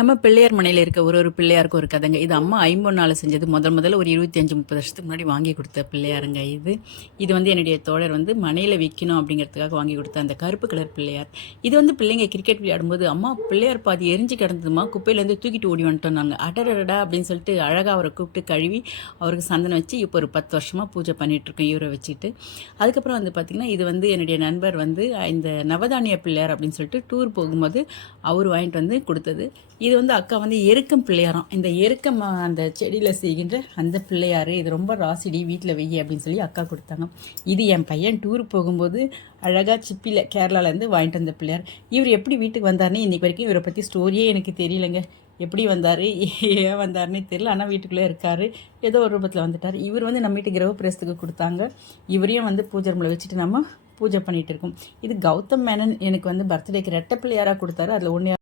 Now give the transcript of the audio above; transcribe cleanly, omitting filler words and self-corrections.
நம்ம பிள்ளையார் மனையில் இருக்க ஒரு பிள்ளையாருக்கும் ஒரு கதைங்க. இது அம்மா ஐம்பொன்னால செஞ்சது. முதல்ல ஒரு 25-30 வருஷத்துக்கு முன்னாடி வாங்கி கொடுத்த பிள்ளையாருங்க இது. இது வந்து என்னுடைய தோழர் வந்து மனையில் விற்கணும் அப்படிங்கிறதுக்காக வாங்கி கொடுத்த அந்த கருப்பு கலர் பிள்ளையார். இது வந்து பிள்ளைங்க கிரிக்கெட் விளையாடும்போது, அம்மா பிள்ளையார் பாதி எரிஞ்சு கிடந்ததுமா, குப்பையிலேருந்து தூக்கிட்டு ஓடி வந்துட்டோம் நாங்கள். அடடடா அப்படின்னு சொல்லிட்டு அழகாக அவரை கூப்பிட்டு கழுவி அவருக்கு சந்தனம் வச்சு இப்போ ஒரு 10 வருஷமாக பூஜை பண்ணிகிட்ருக்கோம் இவரை வச்சுட்டு. அதுக்கப்புறம் வந்து பார்த்திங்கன்னா, இது வந்து என்னுடைய நண்பர் வந்து இந்த நவதானிய பிள்ளையார் அப்படின்னு சொல்லிட்டு டூர் போகும்போது அவர் வாங்கிட்டு வந்து கொடுத்தது. இது வந்து அக்கா வந்து எருக்கம் பிள்ளையாரம். இந்த எருக்கம் அந்த செடியில் செய்கின்ற அந்த பிள்ளையார், இது ரொம்ப ராசிடி, வீட்டில் வெய்ய அப்படின்னு சொல்லி அக்கா கொடுத்தாங்க. இது என் பையன் டூர் போகும்போது அழகாக சிப்பியில் கேரளாலேருந்து வாங்கிட்டு வந்த பிள்ளையார். இவர் எப்படி வீட்டுக்கு வந்தார்னு இன்றைக்கி வரைக்கும் இவரை பற்றி ஸ்டோரியே எனக்கு தெரியலைங்க. எப்படி வந்தார், ஏன் வந்தார்னே தெரியல. ஆனால் வீட்டுக்குள்ளே இருக்கார், ஏதோ ஒரு ரூபத்தில் வந்துட்டார். இவர் வந்து நம்ம வீட்டு கிரகப்பிரவேசத்துக்கு கொடுத்தாங்க. இவரையும் வந்து பூஜை ரூமில் வச்சுட்டு நம்ம பூஜை பண்ணிகிட்டு இருக்கோம். இது கௌதம் மேனன் எனக்கு வந்து பர்த்டேக்கு ரெட்டை பிள்ளையாராக கொடுத்தாரு. அதில் ஒன்று